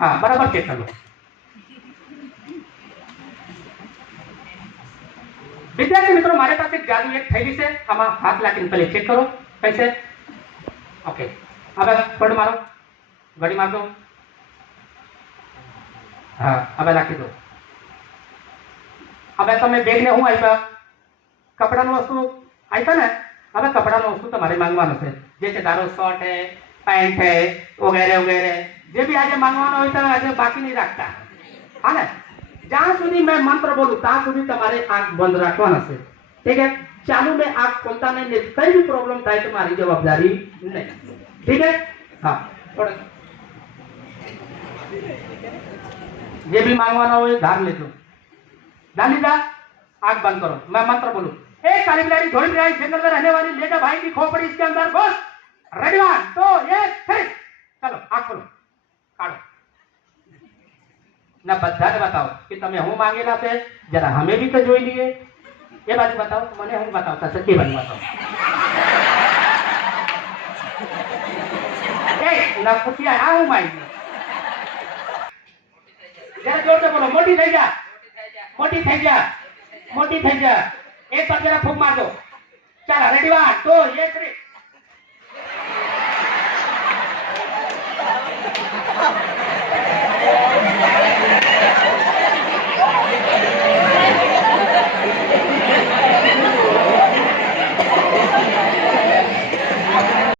हाँ बराबर चेक कर लो। विद्यार्थी मित्रों, हमारे पास एक जादू एक थैली से हम हाथ लाके पहले चेक करो कैसे। ओके, अब फट मारो, घड़ी मार दो। हाँ अब लाखी दो। अब તમે બેગ ને હું આપ્યા કપડાનું વસ્તુ આપ્યા ને, હવે કપડાનું વસ્તુ તમારે માંગવાનું છે, જે છે ધારો શર્ટ है, પેન્ટ है, વગેરે વગેરે જે બી આજે માંગવાનો હોય તમે આજે બાકી નહીં રાખતા, હા ને। જ્યાં સુધી मैं મંત્ર બોલું ત્યાં સુધી તમારે આંખ બંધ રાખવાના છે, ठीक है। चालू में आंख खोलता नहीं, कई भी प्रॉब्लम થાય तुम्हारी जवाबदारी नहीं, ठीक है। हाँ थोड़ा જે भी मांगवाना हो धार लेજો, धार लीजा, आंख बंद करो, मैं मंत्र बोलूं। एक काली बिलाड़ी धोली बिलाड़ी जंगल में रहने वाली ले जा भाई की खोपड़ी इसके अंदर घुस, रेडी 1 2 1 3, चलो आंख खोलो, काढो ना। बधाने बताओ कि તમે હું માંગેલા છે, જરા હમે બી તો જોઈ લઈએ। એ બાજુ બતાવો, મને હું બતાવતા છે કે બાજુ બતાવો। એ ના પૂછ્યા આ હું માંગી, जरा जोर से बोलो, मोटी થઈ જા, मोटी થઈ જા, मोटी થઈ જા। एक बार जरा फूंक मार दो, चलो रेडी 1 2 1 3।